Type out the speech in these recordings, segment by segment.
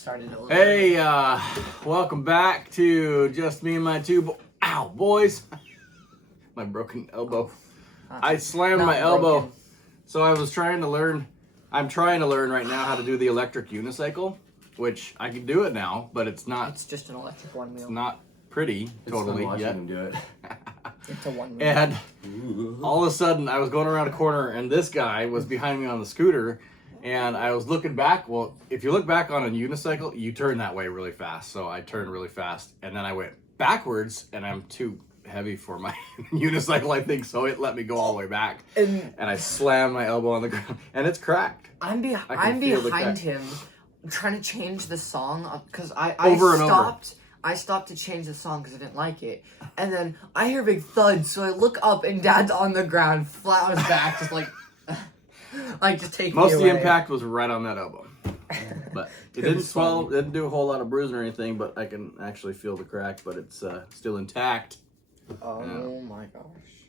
started a little Hey, welcome back to Just Me and My Two Boys. My broken elbow. I slammed my elbow. broken. So I was trying to learn. I'm trying to learn right now how to do the electric unicycle, which I can do it now, but it's not. It's just an electric one wheel. It's not pretty totally yet. Him do it. It's a one wheel. And all of a sudden, I was going around a corner, and this guy was behind me on the scooter, and I was looking back. Well, if you look back on a unicycle, you turn that way really fast. So I turned really fast, and then I went backwards, and I'm too heavy for my unicycle, I think, so it let me go all the way back. And I slammed my elbow on the ground, and it's cracked. I'm behind him, trying to change the song because I stopped. I stopped to change the song because I didn't like it, and then I hear a big thud. So I look up, and Dad's on the ground, flat on his back, just like just taking Most me of the away. impact was right on that elbow, but it didn't swell. It didn't do a whole lot of bruising or anything. But I can actually feel the crack, but it's still intact. Oh my gosh!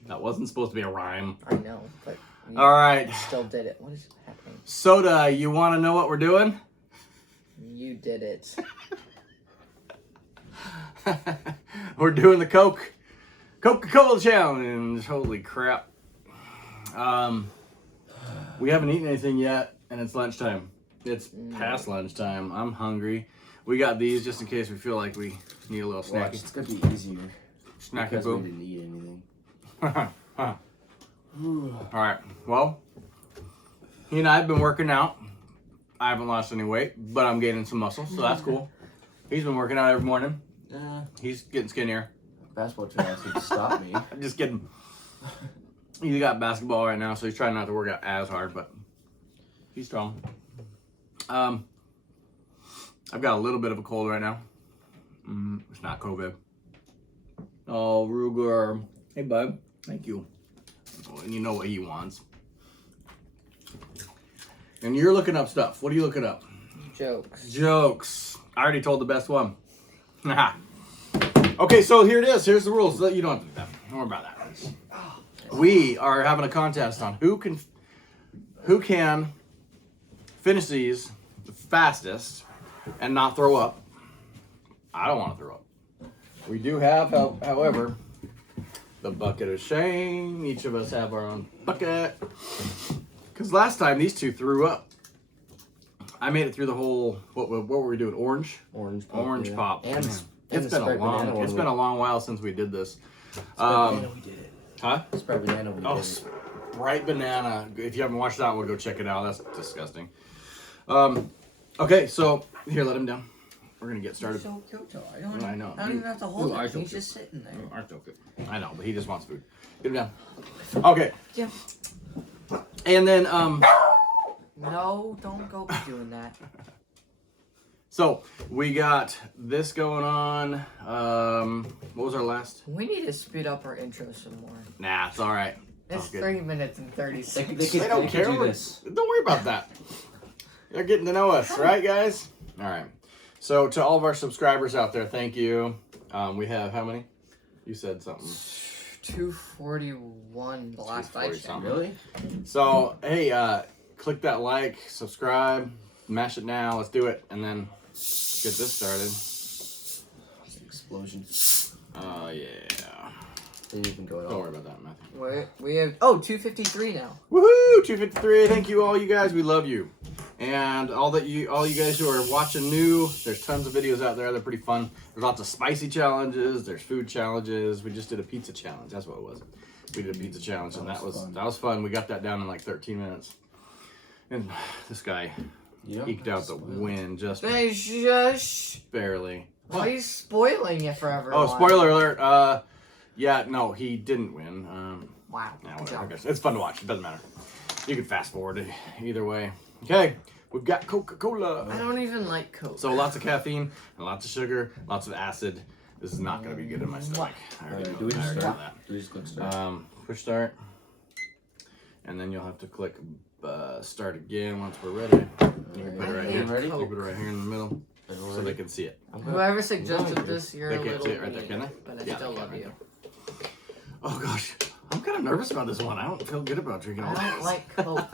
That wasn't supposed to be a rhyme. I know, but you All right, still did it. What is happening? Soda, you want to know what we're doing? You did it. We're doing the Coca-Cola challenge. Holy crap. We haven't eaten anything yet, and it's lunchtime. It's past lunchtime. I'm hungry. We got these just in case we feel like we need a little snacky. It's gonna be easier. Snacky Because we boom. didn't eat anything. Alright, well, he and I have been working out. I haven't lost any weight, but I'm gaining some muscle, so that's cool. He's been working out every morning. He's getting skinnier. Basketball tryouts to stop me. I'm just kidding. He's got basketball right now, so he's trying not to work out as hard, but he's strong. I've got a little bit of a cold right now. It's not COVID. Oh, Ruger. Hey, bud. Thank you. Oh, and you know what he wants. And you're looking up stuff. What are you looking up? Jokes. I already told the best one. Okay, so here it is. Here's the rules. You don't have to do that. Don't worry about that. We are having a contest on who can finish these the fastest and not throw up. I don't want to throw up. We do have, however, the bucket of shame. Each of us have our own bucket. Because last time these two threw up. I made it through the whole. What were we doing? Orange pop. And It's been a long while since we did this. Banana, we did it. Huh? Sprite banana, we did it. Sprite banana. If you haven't watched that one, go check it out. That's disgusting. Okay, so here, let him down. We're gonna get started. So cute, though. I know. I don't even have to hold You are it. so He's cute. just sitting there. You are so good. I know, but he just wants food. Get him down. Okay. Yeah. And then No, don't go be doing that. so we got this going on. What was our last? We need to speed up our intro some more. Nah, it's all right. It's Sounds good. 3 minutes and 36. They don't care. do this. Don't worry about that. They're getting to know us, right, guys? All right. So to all of our subscribers out there, thank you. We have how many? You said something. 241 the last I 240 checked. something. Really? So hey, click that like, subscribe, mash it now. Let's do it, and then get this started. Explosion. Oh yeah. Didn't even go at Don't all. worry about that, Matthew. We have 253 now. Woohoo! 253. Thank you, all you guys. We love you. And all you guys who are watching new, there's tons of videos out there. They're pretty fun. There's lots of spicy challenges. There's food challenges. We just did a pizza challenge. That's what it was. We did a pizza challenge, and that was fun. We got that down in like 13 minutes. And this guy eked out the win just barely. Why are you spoiling it for everyone? Oh, spoiler alert. Yeah, no, he didn't win. Wow. Yeah, whatever. I guess. It's fun to watch. It doesn't matter. You can fast forward it either way. Okay, we've got Coca-Cola. I don't even like Coke. So lots of caffeine and lots of sugar, lots of acid. This is not going to be good in my stomach. I already know, Do we just know start? that. Do we just click start? Push start. And then you'll have to click start again once we're ready. You can put it right here. Ready? You can put it right here in the middle so they can see it. Whoever suggested this, you're They a can't little see it right there, can they? but I Yeah, still they can love right you. Oh gosh, I'm kind of nervous about this one. I don't feel good about drinking all I this. don't like Coke.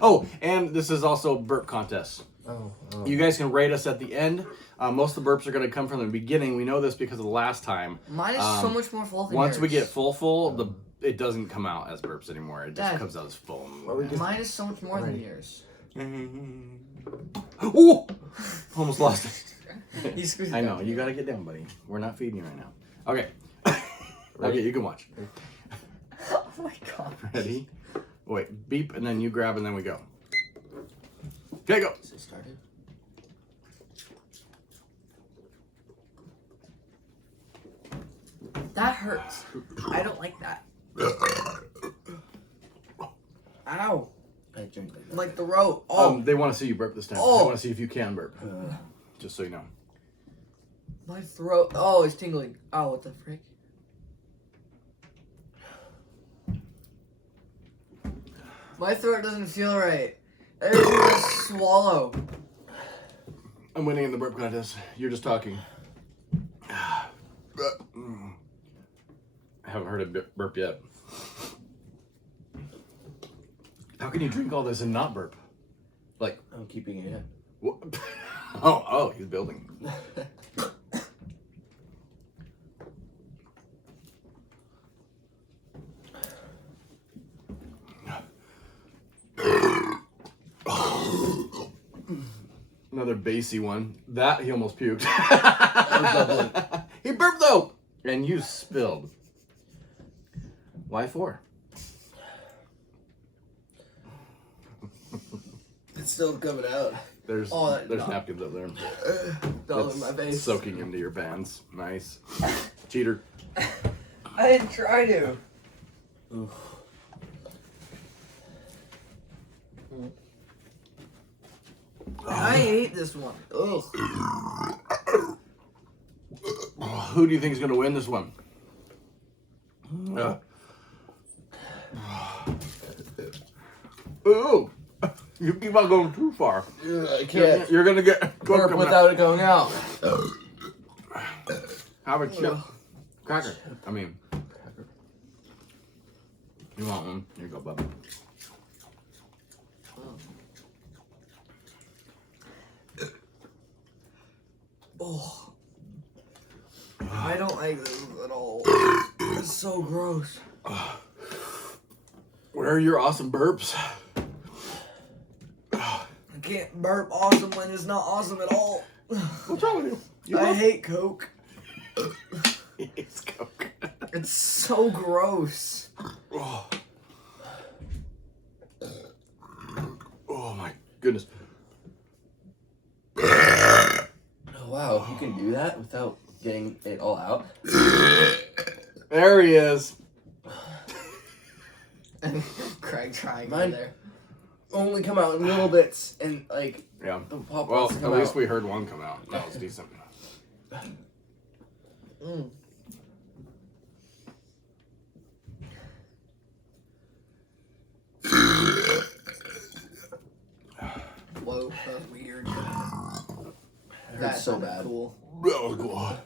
Oh, and this is also burp contest. Oh. You guys can rate us at the end. Most of the burps are going to come from the beginning. We know this because of the last time. Mine is so much more full than Once yours. we get full, it doesn't come out as burps anymore. It just Dad. comes out as full. Mine is so much more than yours. Ooh! Almost lost it. He squeezed it I know. down. You got to get down, buddy. We're not feeding you right now. Okay. Okay, you can watch. Oh my god. Ready? Wait, beep, and then you grab, and then we go. Okay, go. Is it started? That hurts. I don't like that. Ow. I drink like that. Like the throat. Oh. They want to see you burp this time. Oh. They want to see if you can burp. Just so you know. My throat. Oh, it's tingling. Oh, what the frick? My throat doesn't feel right. Everything is swallow. I'm winning in the burp contest. You're just talking. I haven't heard a burp yet. How can you drink all this and not burp? Like, I'm keeping it in. what? Oh, he's building. Another bassy one. That he almost puked. He burped though, and you spilled. Why for? It's still coming out. There's Oh, napkins up there. All in my face. Soaking into your pants. Nice. Cheater. I didn't try to. Oof. I hate this one. Ugh. Who do you think is going to win this one? Ooh. You keep on going too far. I can't You're going to get burp without it going out. Have a chip. Cracker. I mean. You want one? Here you go, bub. Oh. I don't like this at all. It's so gross. Where are your awesome burps? I can't burp awesome when it's not awesome at all. What's wrong with you? I hate Coke. It's Coke. It's so gross. Oh. Oh my goodness. Oh, wow, you can do that without getting it all out? There he is. Craig trying Mine- there. Only come out in little bits and like Yeah. the pop Well, wants to at come least out. we heard one come out. That was decent. Mm. Whoa, that was weird. That's so bad. Cool. That was cool.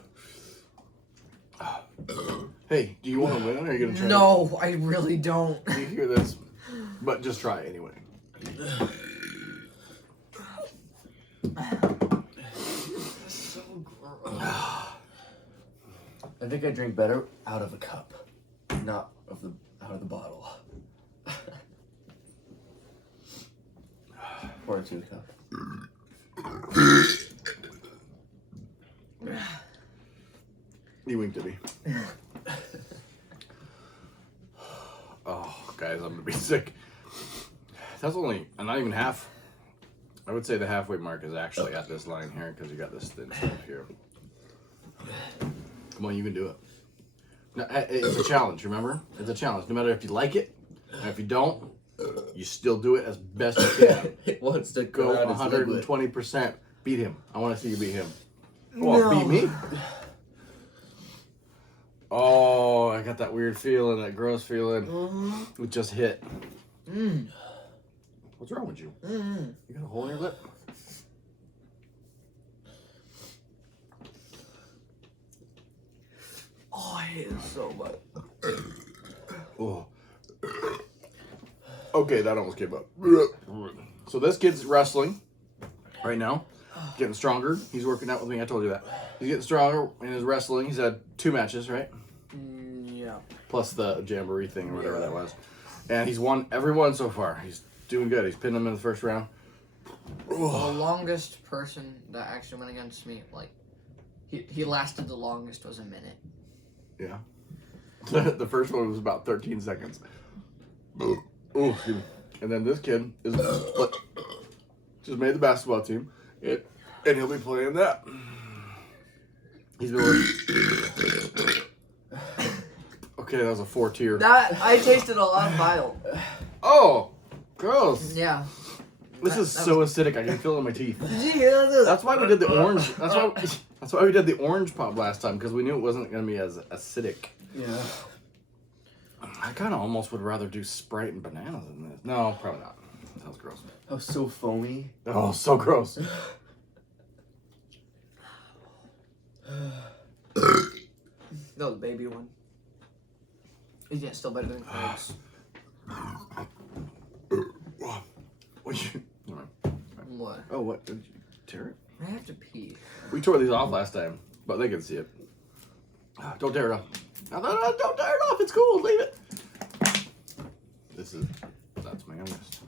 Hey, do you want to win or are you going to try? No, I really don't. You hear this? But just try it anyway. So gross. I think I drink better out of a cup, not out of the bottle. Or into a cup. You winked at me. Oh, guys, I'm going to be sick. That's only, not even half. I would say the halfway mark is actually at this line here because you got this thin stuff here. Come on, you can do it. No, it's a challenge, remember? It's a challenge. No matter if you like it, and if you don't, you still do it as best you can. It wants to Go go out as liquid. 120%. Beat him. I want to see you beat him. Oh, beat me? Oh, I got that weird feeling, that gross feeling. It just hit. What's wrong with you? You got a hole in your lip? Oh, I hate it so much. Oh. Okay, that almost came up. So this kid's wrestling. right now. Getting stronger. He's working out with me. I told you that. He's getting stronger in his wrestling. He's had 2 matches, right? Yeah. Plus the jamboree thing or whatever that was. And he's won every one so far. He's doing good. He's pinned him in the first round. The longest person that actually went against me, like, he lasted the longest was a minute. Yeah. The first one was about 13 seconds. Oh, excuse me. And then this kid is just made the basketball team, and he'll be playing that. He's been okay, that was a 4-tier. That I tasted a lot of bile. Oh, gross. Yeah. This is so acidic. I can feel it in my teeth. Did you hear this? That's why we did the orange. That's why we did the orange pop last time, because we knew it wasn't going to be as acidic. Yeah. I kind of almost would rather do Sprite and bananas than this. No, probably not. That was gross. That was so foamy. Oh, so gross. No, the baby one. Is it still better than Craig's? What? Oh, what? Did you tear it? I have to pee. We tore these off last time, but they can see it. Don't tear it off. No, don't tear it off. It's cool. Leave it. That's my youngest.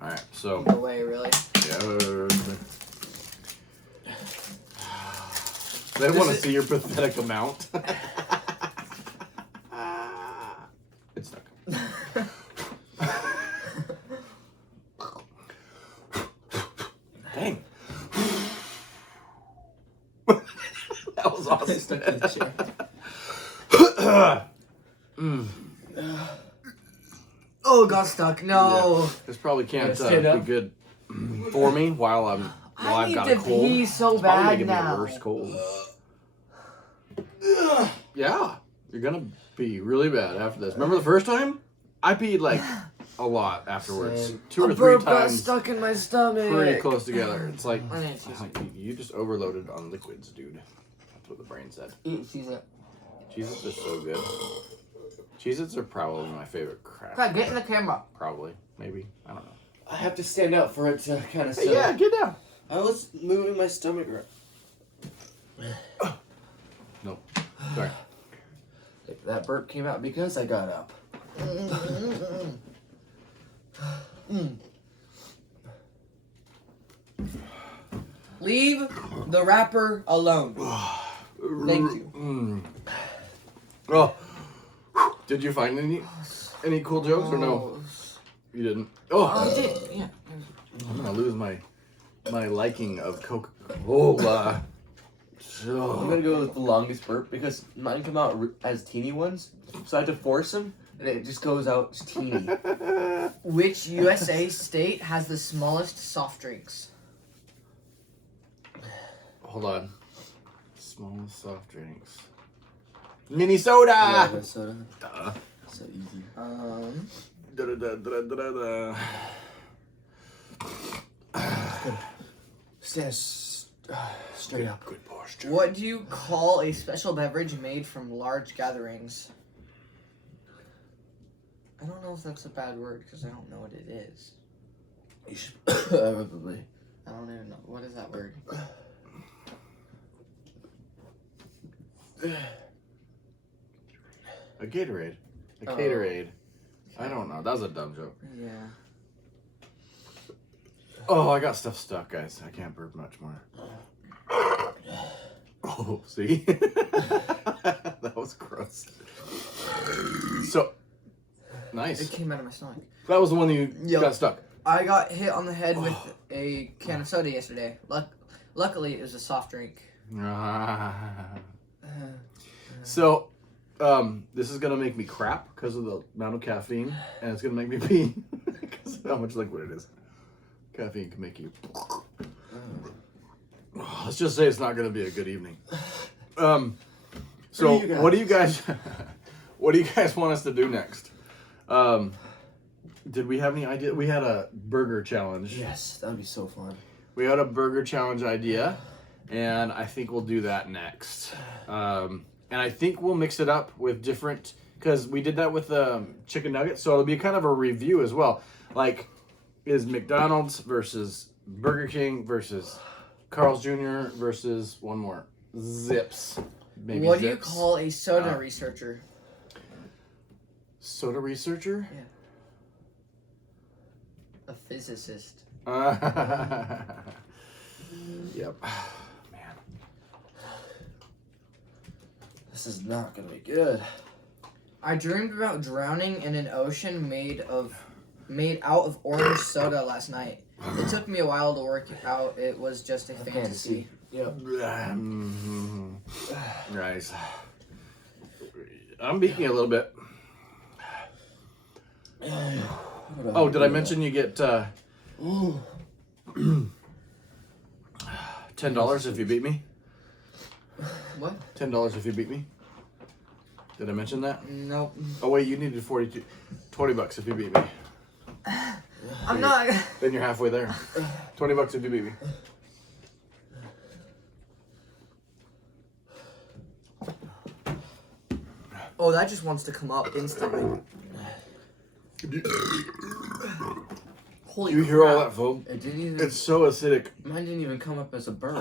All right, so. No way, really. Yeah. They want to see your pathetic amount. It's stuck. Dang. That was awesome. Stuck in the chair. Oh, got stuck. No. Yeah. This probably can't stand be up. good for me while I've got a cold. Pee so It's probably bad making me now. a worse cold. Yeah, you're gonna pee really bad after this. Remember the first time? I peed like a lot afterwards. Same. 2 or A 3 burp got times. stuck in my stomach. Pretty close together. It's like I didn't choose it. you just overloaded on liquids, dude. That's what the brain said. Eat Cheez-It. Cheez-Its are so good. Cheez-Its are probably my favorite crap. God, get in the camera. Probably. Maybe. I don't know. I have to stand up for it to kind of Hey, yeah, get down. I was moving my stomach around. Nope. Sorry. That burp came out because I got up. Leave the rapper alone. Thank you. Oh. Did you find any cool jokes or no? You didn't. Oh. Yeah. I'm gonna lose my liking of Coca-Cola. I'm gonna go with the longest burp because mine come out as teeny ones, so I had to force them, and it just goes out teeny. Which USA state has the smallest soft drinks? Hold on. Smallest soft drinks. Minnesota. Yeah, Minnesota. Duh. So easy. Da-da-da-da-da-da. Stand straight up. Good posture. What do you call a special beverage made from large gatherings? I don't know if that's a bad word because I don't know what it is. You should probably. I don't even know. What is that word? A Gatorade. A Gatorade. I don't know. That was a dumb joke. Yeah. Oh, I got stuff stuck, guys. I can't burp much more. Oh, see? That was gross. So, nice. It came out of my stomach. That was the one you got stuck. I got hit on the head with a can of soda yesterday. Luckily, it was a soft drink. So, this is gonna make me crap because of the amount of caffeine, and it's gonna make me pee because of how much liquid it is. Caffeine can make you. Let's just say it's not gonna be a good evening. So what do you guys want us to do next? Did we have any idea? We had a burger challenge. Yes, that would be so fun. We had a burger challenge idea, and I think we'll do that next. And I think we'll mix it up with different, because we did that with chicken nuggets, so it'll be kind of a review as well. Like, is McDonald's versus Burger King versus Carl's Jr. versus one more. Zips. Maybe what do you Zips. call a soda researcher? Soda researcher? Yeah. A physicist. Yep. Man. This is not gonna be good. I dreamed about drowning in an ocean made out of orange soda last night. It took me a while to work it out. It was just a fantasy. Yep. Nice. I'm beating you a little bit. Oh, did I mention you get $10 if you beat me? What? $10 if you beat me? Did I mention that? Nope. Oh wait, you needed $20 if you beat me. I'm not. Then you're halfway there. $20 if you beat me. Oh, that just wants to come up instantly. Holy You hear all that, foam? It didn't even. It's so acidic. Mine didn't even come up as a burp.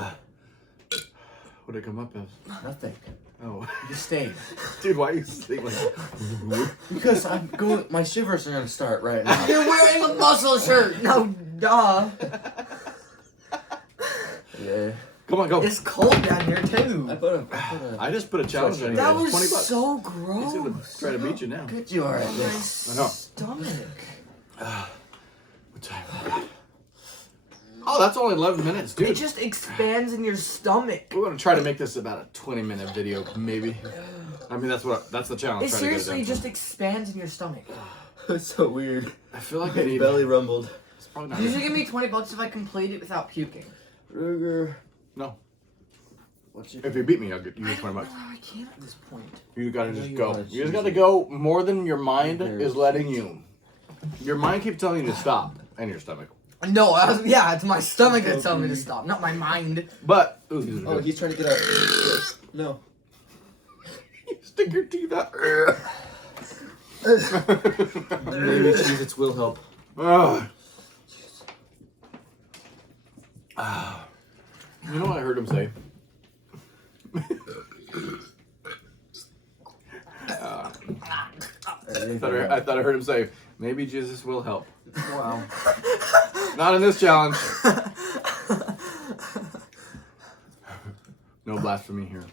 What did it come up as? Nothing. Oh. You stayed. Dude, why are you saying like that? Because I'm going. My shivers are gonna start right now. You're wearing a muscle shirt. No, duh. Yeah. Come on, go. It's cold down here too. I just put a challenge on you. That guys. was $20. so He's gross. gonna try to beat you now. Good you are at My this. I know. stomach. What time? Oh, that's only 11 minutes, dude. It just expands in your stomach. We're gonna try to make this about a 20-minute video, maybe. I mean, that's the challenge. It try to get seriously down to. just expands in your stomach. It's so weird. I feel like I My need. belly rumbled. It's probably not. You should give me $20 if I complete it without puking. Ruger. No. What's your? If you beat me, I'll get you I $20. don't know how I can at this point. You gotta know just you go. wanna You just choose gotta it. go more than your mind Very is letting you. Your mind keeps telling you to stop, and your stomach. No, it's my stomach that's telling me to stop, not my mind. But ooh, these are Oh, good. he's trying to get out. No. Stick your teeth out. Maybe Cheez-Its will help. Ugh. You know what I heard him say? I thought I heard him say, maybe Jesus will help. Wow. Not in this challenge. No blasphemy here.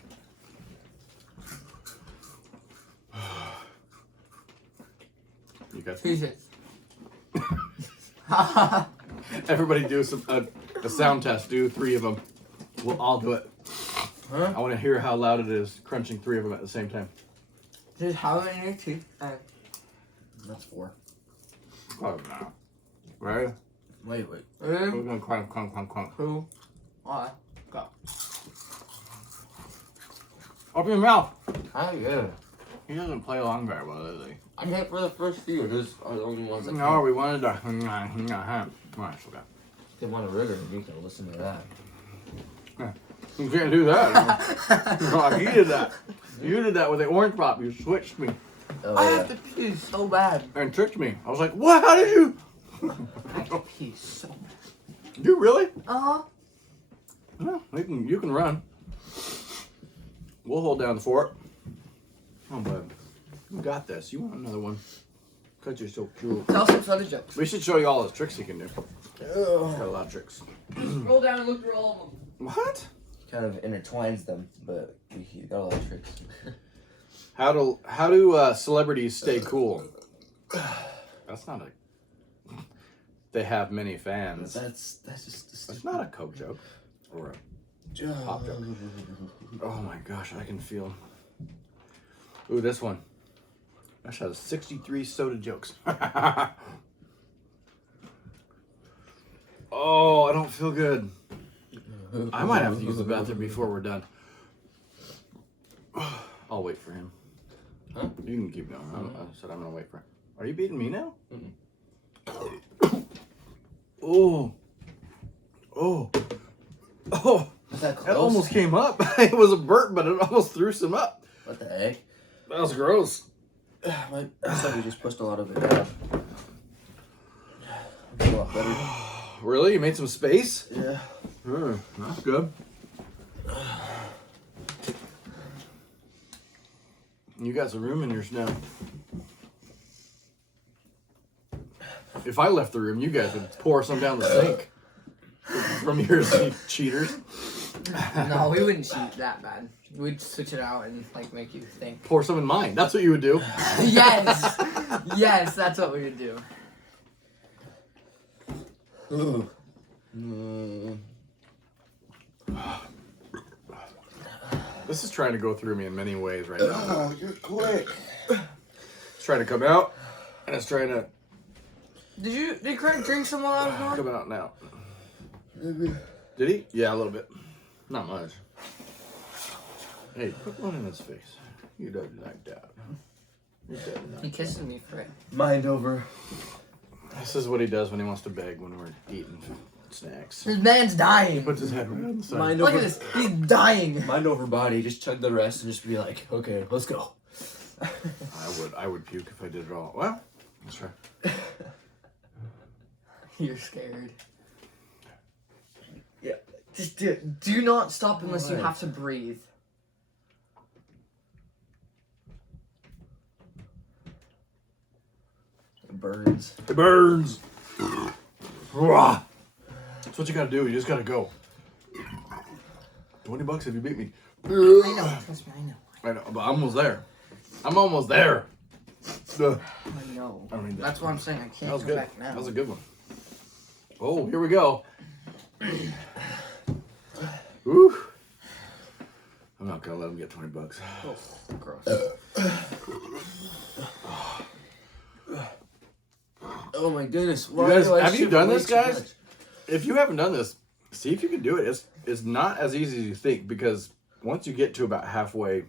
You got Jesus. everybody do a sound test. Do 3 of them. We'll all do it. Huh? I want to hear how loud it is crunching 3 of them at the same time. Just how many teeth? That's 4. Oh no. Right? Wait. We're gonna crunch, crunch, crunch, crunch. 2, 1, go. Open your mouth. Oh yeah. He doesn't play along very well, does he? I'm hit for the first few. Those are the only ones that No, we wanted to. Alright, okay. they want a rigor, and you can listen to that. You can't do that. No, he did that. You did that with the orange pop. You switched me Oh I yeah. have to pee so bad. and tricked me. I was like, what? How did you? I have to pee so bad. You really? Uh-huh. No, you can run. We'll hold down the fort. Oh, bud. You got this. You want another one? Because you're so cute. Tell some soda jokes. We should show you all his tricks he can do. Got a lot of tricks. Scroll down and look through all of them. What? Kind of intertwines them, but he got a lot of tricks. How do celebrities stay cool? That's not a. They have many fans. That's just. That's not a Coke joke or a pop joke. Oh my gosh, I can feel. Ooh, this one. That has 63 soda jokes. Oh, I don't feel good. I might have to use the bathroom before we're done. I'll wait for him. Huh? You can keep going. I said I'm gonna wait for him. Are you beating me now? Oh. Oh. Oh. Was that That close? almost came up. It was a burp, but it almost threw some up. What the heck? That was gross. I thought we just pushed a lot of it down. It's a lot better. Really? You made some space? Yeah. That's good. You got some room in yours now. If I left the room, you guys would pour some down the sink. From yours, you cheaters. No, we wouldn't cheat that bad. We'd switch it out and like make you think. Pour some in mine. That's what you would do. Yes! Yes, that's what we would do. This is trying to go through me in many ways right now. Oh, you're quick. It's trying to come out, and it's trying to Did Craig drink some while I was gone? come out now. Did he? Yeah, a little bit. Not much. Hey, put one in his face. You don't like that. You don't like He kisses me for it. Mind over. This is what he does when he wants to beg when we're eating snacks. This man's He dying. puts his head right on the side. Mind Look over. at this. He's dying. Mind over body. Just chug the rest and just be like, okay, let's go. I would puke if I did it all. Well, let's try. You're scared. Yeah. Just do not stop unless you Alright. have to breathe. It burns. It burns. Rah. That's what you gotta do. You just gotta go. $20 if you beat me. I know. Trust me, I know. I know, but I'm almost there. I'm almost there. Ugh. I know. I don't need that. That's what I'm saying. I That can't was come good. back now. That was a good one. Oh, here we go. Woo. I'm not gonna let him get $20. Oh, gross. Oh my goodness. You guys, do I have you shift done way this, too guys? much? If you haven't done this, see if you can do it. It's not as easy as you think, because once you get to about halfway,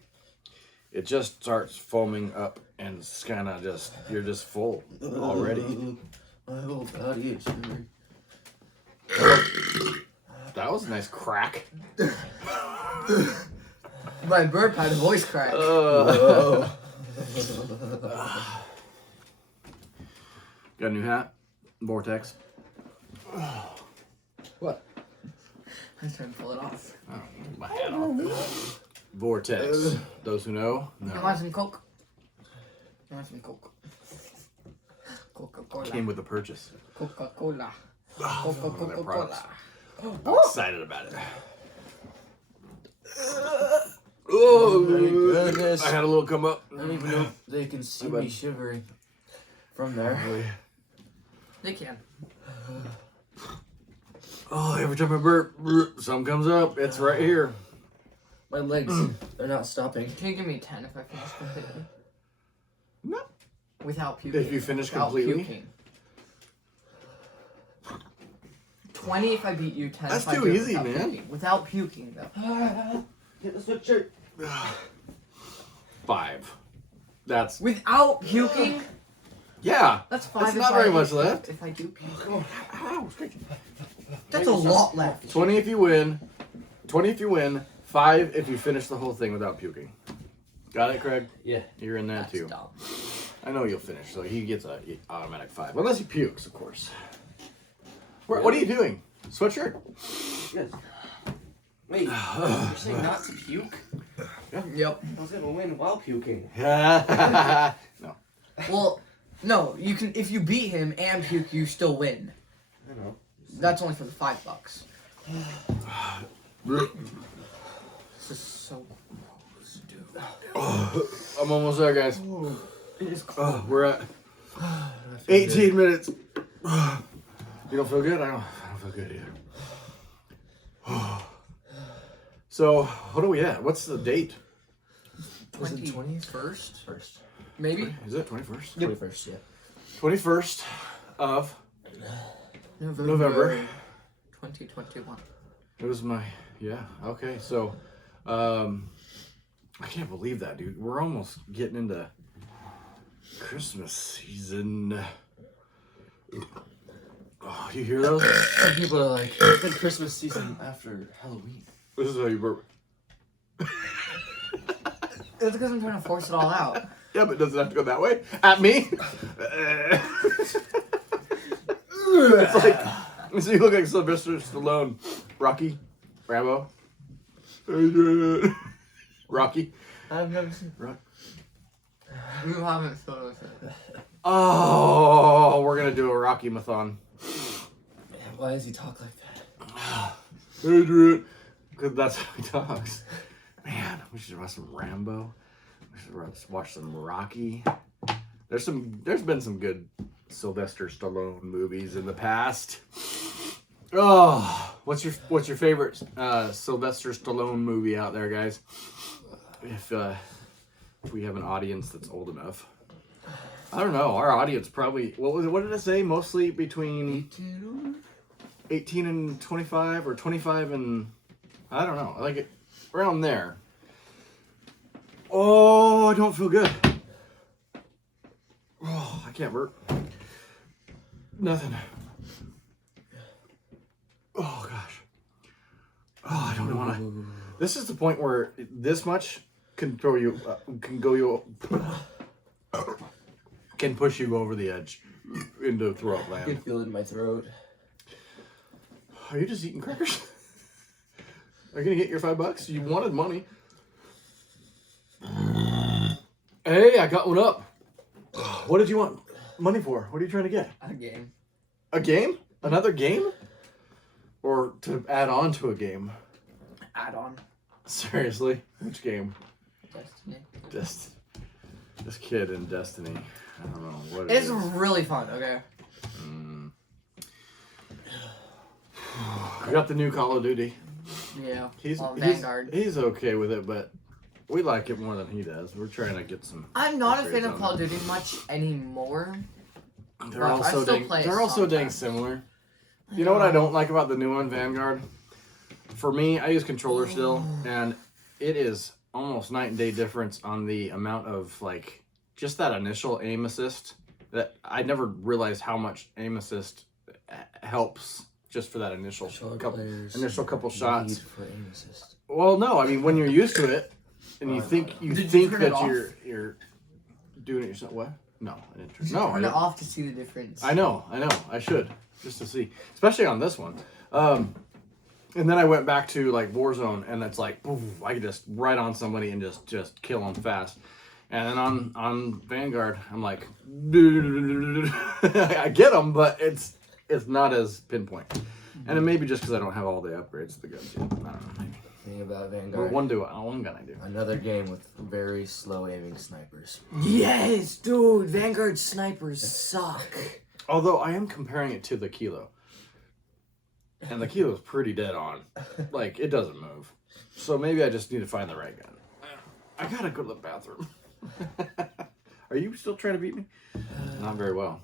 it just starts foaming up and it's kind of just, you're just full already. My whole body is shivering. That was a nice crack. My burp had a voice crack. Whoa. Got a new hat? Vortex. What? I was trying to pull it off. Oh, my hat off. Vortex. Those who know, You know. want some Coke? You want some Coke? Coca-Cola. Came with the purchase. Coca-Cola. Oh, their Coca-Cola. products. I'm excited about it. Oh, my goodness. I had a little come up. I don't even know if they can see me shivering from there. They can. Oh, every time I burp, something comes up. It's right here. My legs, they're not stopping. Can you give me 10 if I finish completely? No. Without puking. If you finish Without completely? Puking. 20 if I beat you, 10 That's if I too do it easy, without man. Puking. Without puking, though. Get the sweatshirt. 5. That's Without puking? yeah. That's 5 That's if not I very much left. If I do puke. Oh, ow, That's a lot left. 20 if you win. 20 if you win. 5 if you finish the whole thing without puking. Got it, Craig? Yeah. You're in that That's too. dumb. I know you'll finish, so he gets a automatic 5. Unless he pukes, of course. What are you doing? Sweatshirt? Yes. Wait, you're saying not to puke? Yep. I was gonna win while puking. No. Well, no, you can. If you beat him and puke, you still win. I know. That's only for the $5. This is so gross, dude. I'm almost there, guys. It is cold. We're at 18 minutes. You don't feel good? I don't feel good either. So, what are we at? What's the date? Was it 21st? First. Maybe? Is it 21st? 21st, yeah. 21st of November 2021. it was my okay. So I can't believe that, dude. We're almost getting into Christmas season. Oh, you hear those? Some people are like, it's been Christmas season after Halloween. This is how you burp. It's because I'm trying to force it all out. Yeah, but does it have to go that way? At me? It's like So you look like Sylvester Stallone. Rocky? Rambo? Rocky? I've never seen You haven't thought of it. Oh, we're gonna do a Rocky-mathon. Why does he talk like that? Adrian. Because that's how he talks. Man, we should watch some Rambo. We should watch some Rocky. There's been some good Sylvester Stallone movies in the past. Oh, what's your favorite Sylvester Stallone movie out there, guys? If we have an audience that's old enough. I don't know. Our audience probably, what did it say? Mostly between 18 and 25 or 25 and, I don't know. Like it around there. Oh, I don't feel good. Oh, I can't burp. Nothing. Oh, gosh. Oh, I don't want to. This is the point where this much can throw you, can push you over the edge into throat I land. can feel it in my throat. Are you just eating crackers? Are you gonna get your $5? You wanted money. Hey, I got one up. What did you want money for? What are you trying to get? A game. A game? Another game? Or to add on to a game? Add on. Seriously? Which game? Destiny. This kid in Destiny. I don't know what it It's is. really fun, okay? I got the new Call of Duty. Yeah. He's Vanguard. He's okay with it, but we like it more than he does. We're trying to get some. I'm not a fan upgrades of on Call of it. Duty much anymore. They're But all I so still dang. play it They're all so dang sometimes. similar. You know what I don't like about the new one, Vanguard? For me, I use controller still, and it is almost night and day difference on the amount of like just that initial aim assist. That I never realized how much aim assist helps just for that initial couple shots. For aim assist. Well, no, I mean when you're used to it, and you think Did you turn it that off? you're doing it yourself. What? No, I didn't. You No, I turn it didn't. off to see the difference. I know. I should just to see, especially on this one. And then I went back to like Warzone, and it's like poof, I could just right on somebody and just kill them fast. And then on Vanguard, I'm like, I get them, but it's not as pinpoint. And it may be just because I don't have all the upgrades to the guns yet. I don't know. Maybe. Thing about Or Vanguard. one gun I do. Another game with very slow aiming snipers. Yes, dude. Vanguard snipers suck. Although I am comparing it to the Kilo. And the Kilo is pretty dead on. Like, it doesn't move. So maybe I just need to find the right gun. I gotta go to the bathroom. Are you still trying to beat me? Not very well.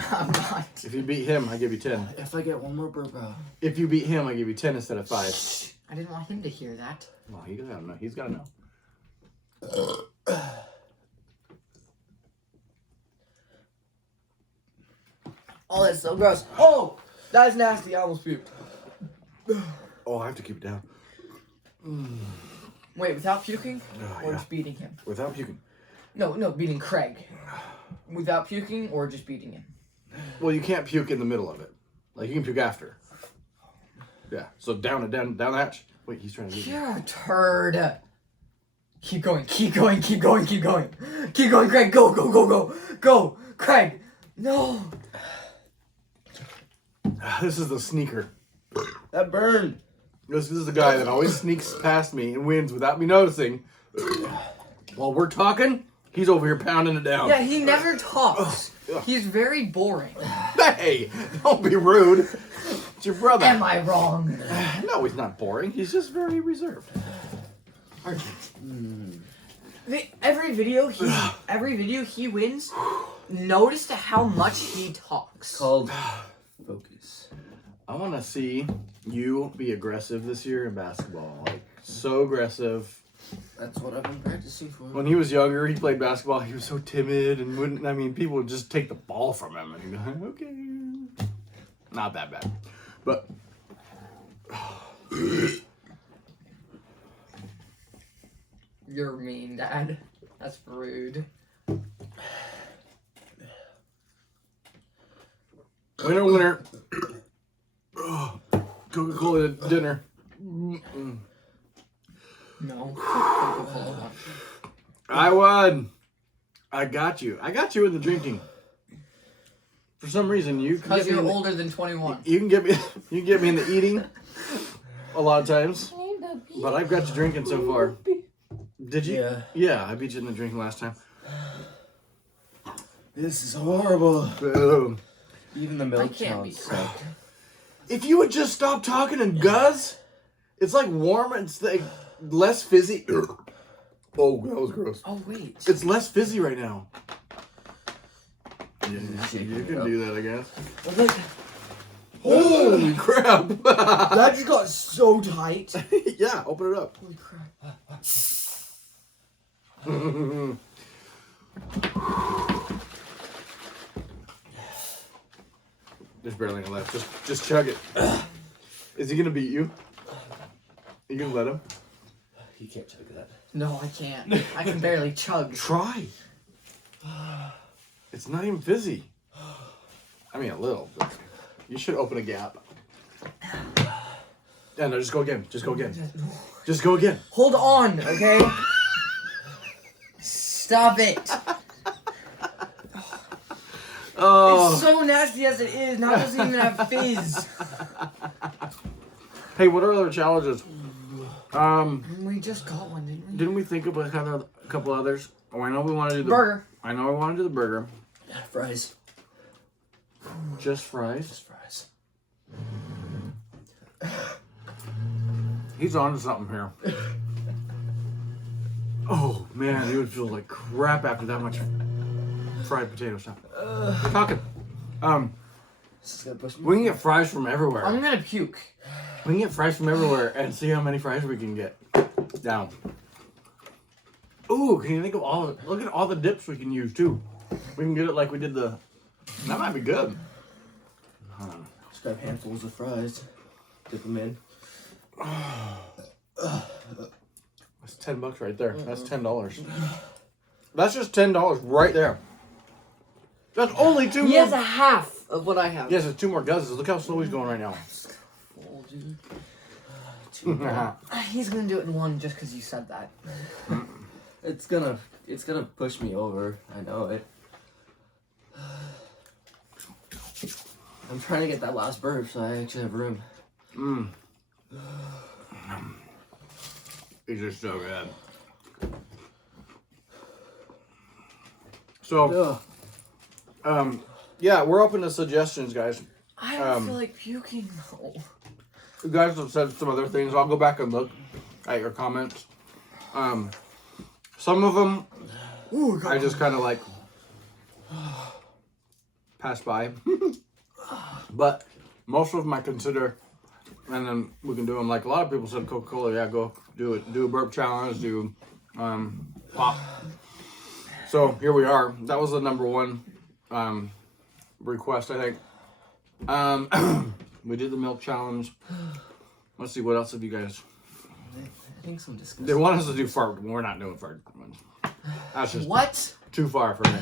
I'm not. If you beat him, I give you 10. If I get one more burp out. If you beat him, I give you 10 instead of 5. I didn't want him to hear that. Well, he gotta know. He's gotta know. Oh, that's so gross. Oh, that's nasty. I almost puked. Oh, I have to keep it down. Wait, without puking? Oh, Or yeah. just beating him? Without puking. No, beating Craig. Without puking or just beating him? Well, you can't puke in the middle of it. Like, you can puke after. Yeah, so down the hatch. Wait, he's trying to beat me. You're a turd. Keep going, keep going, keep going, keep going. Keep going, Craig. Go, go, go, go. Go, Craig. No. This is the sneaker. That burned. This is the guy that always sneaks past me and wins without me noticing. While we're talking, he's over here pounding it down. Yeah, he never talks. Ugh. He's very boring. Hey, don't be rude. It's your brother. Am I wrong? No, he's not boring. He's just very reserved. Every video he wins, notice to how much he talks. Called focus. I want to see you be aggressive this year in basketball. Like, so aggressive. That's what I've been practicing for. When he was younger, he played basketball. He was so timid and wouldn't. I mean, people would just take the ball from him and he'd be like, okay. Not that bad, but. You're mean, Dad. That's rude. Winner. Oh, Coca-Cola dinner. Mm-mm. No. Coca-Cola. I won. I got you. I got you in the drinking. For some reason, you can Because get me you're older than 21. You can get me. You can get me in the eating. A lot of times. But I've got you drinking so far. Did you? Yeah. Yeah, I beat you in the drinking last time. This is horrible. Boom. Even the I milk can't be challenge. stopped. If you would just stop talking and guzz, it's like warm. It's like less fizzy. Oh, that was gross. Oh, wait. It's less fizzy right now. Yeah, you can do that, I guess. Holy crap! That just got so tight. Yeah, open it up. Holy crap. There's barely any left. Just chug it. Is he gonna beat you? Are you gonna let him? He can't chug that. No, I can't. I can barely chug. Try. It's not even fizzy. I mean, a little, but you should open a gap. Yeah, no, just go again. Just go again. Just go again. Hold on, okay? Stop it. Oh. It's so nasty as it is. Now it doesn't even have fizz. Hey, what are other challenges? We just got one, didn't we? Didn't we think about a couple others? Oh, I know we want to do the burger. I know we want to do the burger. Yeah, fries. Just fries. Just fries. He's on to something here. Oh man, you would feel like crap after that much fried potato stuff. We're talking. This is gonna push me. We can get fries from everywhere. I'm gonna puke. We can get fries from everywhere and see how many fries we can get. Down. Ooh, can you think of look at all the dips we can use too. We can get it like we did that might be good. Just grab handfuls of fries. Dip them in. That's $10 right there. That's $10. That's just $10 right there. That's only two He more. has a half of what I have. Yes, it's two more guzzes. Look how slow he's going right now. Full, dude. He's gonna do it in one just because you said that. It's gonna push me over. I know it. I'm trying to get that last burp so I actually have room. These are so good. So, yeah, we're open to suggestions, guys. I don't feel like puking though. You guys have said some other things. I'll go back and look at your comments. Some of them, I just kind of like pass by. But most of them I consider, and then we can do them. Like a lot of people said Coca-Cola, yeah, go do it. Do a burp challenge, do pop. So here we are. That was the number one request, I think. We did the milk challenge. Let's see, what else have you guys? I think some disgusting. They want us to do fart. We're not doing fart ones. That's just What? too far for me.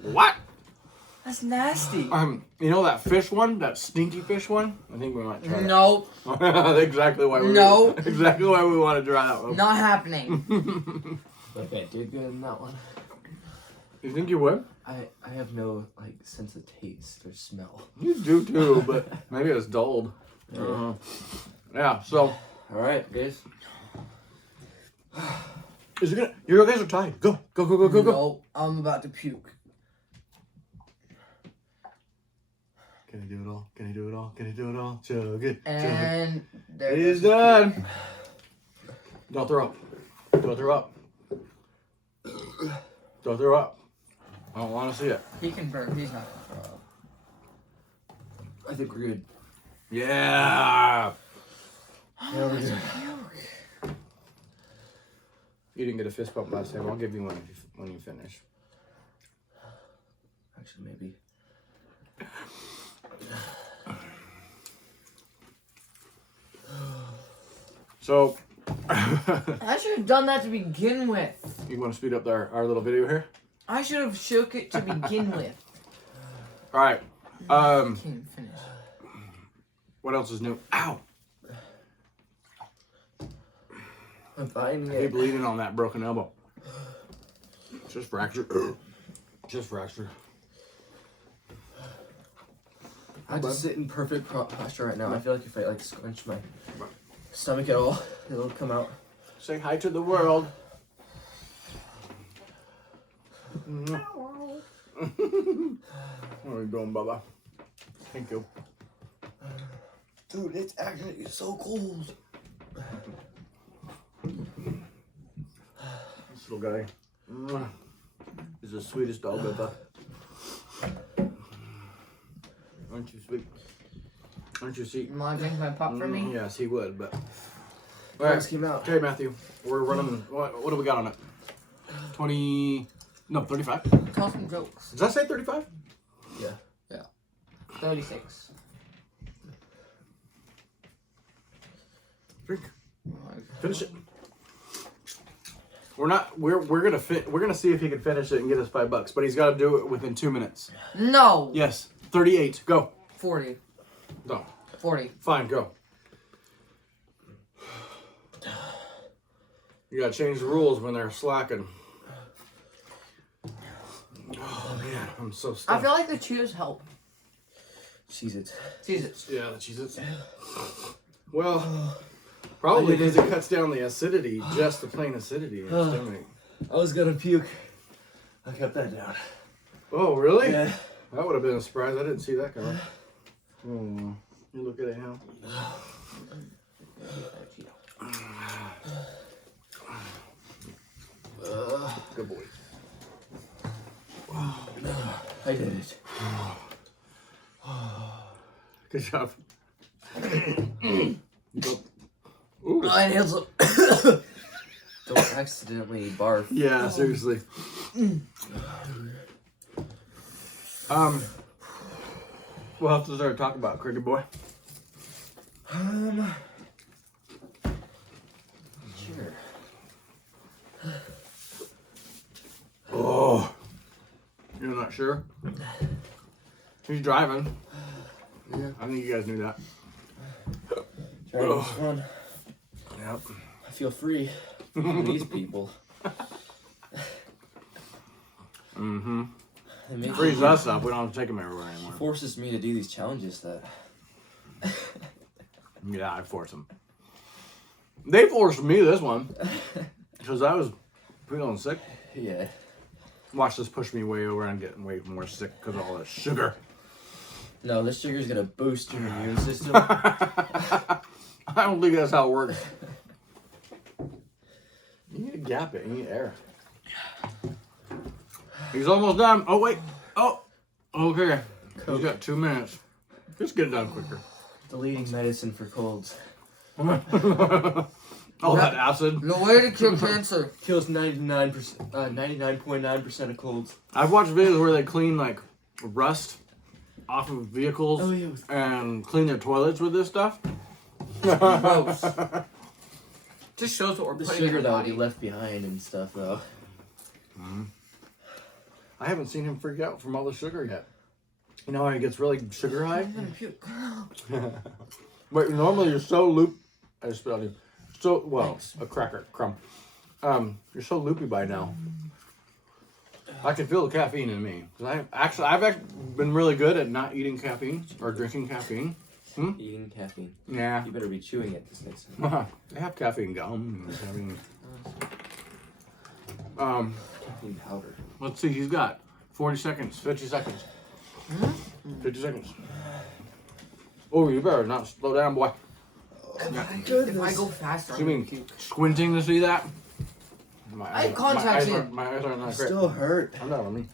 What? That's nasty. You know that fish one, that stinky fish one? I think we might try that. No, exactly why we exactly why we want to try that one. not happening. Like I did good in that one. You think you would? I have no like sense of taste or smell. You do too, but maybe it's dulled. Yeah. So. All right, guys. Is it gonna? You guys are tied. Go. No, I'm about to puke. Can I do it all? Can I do it all? Can I do it all? Chug it. And there It is goes the done. Don't throw up. Don't throw up. Don't throw up. I don't want to see it. puke. He can burp. He's not gonna throw up. I think we're good. Yeah. Yeah, we're good. You didn't get a fist bump last time. I'll give you one when you finish. Actually, maybe. So, I should have done that to begin with. you want to speed up our little video here? I should have shook it to begin with. All right. Can't finish. What else is new? Ow! I'm finding I keep it. bleeding on that broken elbow. Just fractured. Just fractured. I have to sit in perfect posture right now. I feel like if I like scrunch my stomach at all, it'll come out. Say hi to the world. What are you doing, Bubba? Thank you. Dude, it's actually so cold. This little guy is the sweetest dog ever. Aren't you sweet? Aren't you sweet? You want to drink my pop for me? Yes, he would, but. All right, came out. Okay, Matthew. We're running. What do we got on it? 20. No, 35. Tell some jokes. Does that say 35? Yeah. 36. Drink. Finish it. We're gonna see if he can finish it and get us $5, but he's got to do it within 2 minutes. No. Yes. 38. Go. 40. No. 40. Fine. Go. You gotta change the rules when they're slacking. Oh man, I'm so I stuck. feel like the Cheetos help. Cheez-Its. Cheez-Its. Yeah, the Cheez-Its. Well, probably because it cuts down the acidity, just the plain acidity in your stomach. I was gonna puke. I kept that down. Oh, really? Yeah. That would have been a surprise. I didn't see that coming. Oh, you look at it now. Good boy. I did it. Good job. Ooh. I inhaled some. Don't accidentally barf. Yeah, seriously. We'll have to start talking about Cricket Boy. Sure. Oh, you're not sure? He's driving. Yeah. I think you guys knew that. Driving was fun. Yep. I feel free from these people. Mm-hmm. It makes Frees me- us up. We don't have to take him everywhere anymore. forces me to do these challenges that. Yeah, I force them. They forced me this one because I was feeling sick. Yeah. Watch this push me way over and getting way more sick because of all this sugar. No, this sugar's gonna boost your immune system. I don't think that's how it works. You need to gap it. You need air. He's almost done. Oh, wait. Oh, okay. He's got 2 minutes. Just get it done quicker. Deleting medicine for colds. All that acid. The way to cure cancer. Kills 99.9% of colds. I've watched videos where they clean like rust off of vehicles Oh, yeah. and clean their toilets with this stuff. Gross. Just shows what we're The putting in sugar our that would body. be left behind and stuff, though. I haven't seen him freak out from all the sugar yet. You know how he gets really sugar high? I'm gonna puke. But normally you're so loop. I just spit on you. So well, Thanks. a cracker crumb. You're so loopy by now. I can feel the caffeine in me. 'Cause I've actually been really good at not eating caffeine or drinking caffeine. Eating caffeine. Yeah. You better be chewing it this next time. They have caffeine gum. And caffeine. Caffeine powder. Let's see. He's got 40 seconds, 50 seconds, 50 seconds. Oh, you better not slow down, boy. If I go faster, You I'm gonna mean puke. squinting to see that? I have contacts in. My eyes are not great. Still hurt. I'm not on me.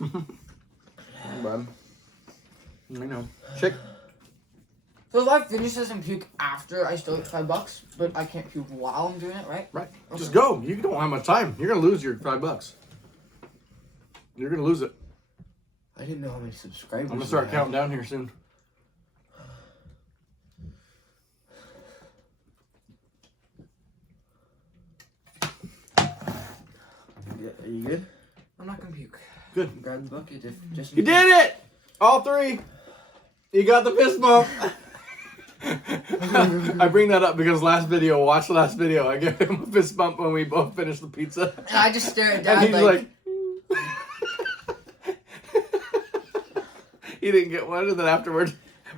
I'm bad. I know. Shake. So if I finish this and puke after, I still get $5, but I can't puke while I'm doing it, right? Right. Just go. You don't have much time. You're gonna lose your $5. You're gonna lose it. I didn't know how many subscribers. I'm gonna start you counting down here soon. had. Yeah, are you good? I'm not gonna puke. Good. Grab the bucket. If just You did it! All three. You got the fist bump. I bring that up because watch the last video. I gave him a fist bump when we both finished the pizza. And I just stare at Dad and he's like he didn't get one, and then afterwards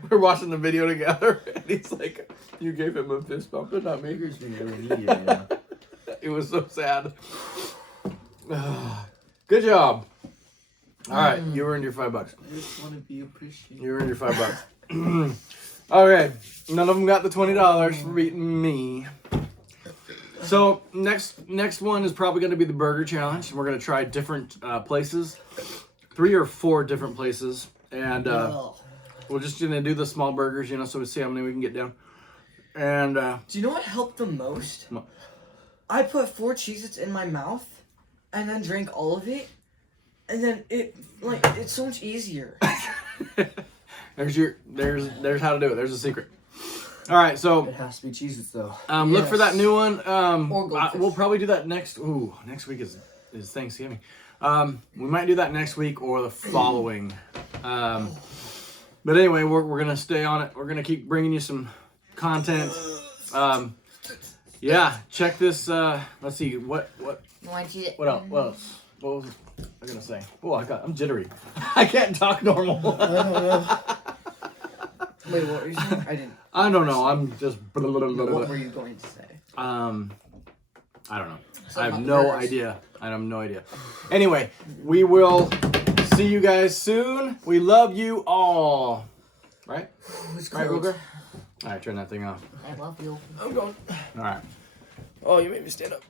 we're watching the video together, and he's like, "You gave him a fist bump, and not me." It was so sad. Good job. All right, you earned your $5. I just want to be appreciated. You earned your $5. Okay, none of them got the $20 for beating me. So next one is probably going to be the burger challenge. We're going to try different places, 3 or 4 different places, and we're just going to do the small burgers, so we see how many we can get down. And do you know what helped the most? I put 4 Cheez-Its in my mouth, and then drank all of it, and then it's so much easier. There's how to do it. There's a secret. All right, so it has to be Cheez-Its though. Look for that new one. Or Goldfish. We'll probably do that next. Next week is Thanksgiving. We might do that next week or the following. But anyway, we're gonna stay on it. We're gonna keep bringing you some content. Yeah, check this. Let's see what else? What else? What was I gonna say? Oh, I'm jittery. I can't talk normal. Wait, what were you saying? I didn't. I don't know. I'm just. What were you going to say? I don't know. I have no idea. Anyway, we will see you guys soon. We love you all. Right? Right, Ruger? All right, turn that thing off. I love you. I'm going. All right. Oh, you made me stand up.